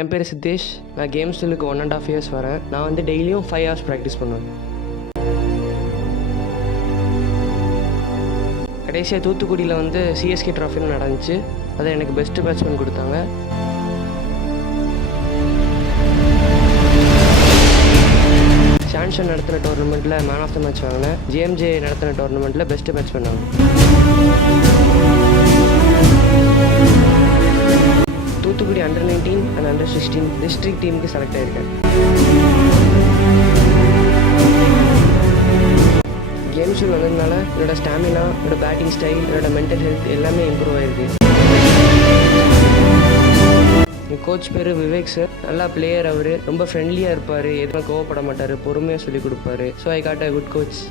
என் பேர் சித்தேஷ். நான் கேம் ஸ்கூலுக்கு 1.5 இயர்ஸ் வரேன். நான் வந்து டெய்லியும் 5 ஹவர்ஸ் ப்ராக்டிஸ் பண்ணுவேன். கடைசியாக தூத்துக்குடியில் வந்து சிஎஸ்கே ட்ராஃபின்னு நடந்துச்சு. அதை எனக்கு பெஸ்ட்டு பேட்ஸ்மேன் கொடுத்தாங்க. சான்சன் நடத்தின டோர்னமெண்ட்டில் மேன் ஆஃப் த மேட்ச் வாங்கினேன். ஜேஎம்ஜே நடத்தின டோர்னமெண்ட்டில் பெஸ்ட்டு பேட்ஸ்மேன் வாங்கினேன். Thoothukudi under 19 and under 16 district டீமுக்கு செலக்ட் ஆகிருக்கேன். கேம் ஷூ வந்ததுனால என்னோடய ஸ்டாமினா, என்னோடய பேட்டிங் ஸ்டைல், என்னோடய மென்டல் ஹெல்த் எல்லாமே இம்ப்ரூவ் ஆகிருக்கு. என் கோச் பேர் விவேக் சார். நல்லா பிளேயர். அவர் ரொம்ப ஃப்ரெண்ட்லியாக இருப்பார், எதுவும் கோவப்பட மாட்டார், பொறுமையாக சொல்லிக் கொடுப்பாரு. So I got a good coach.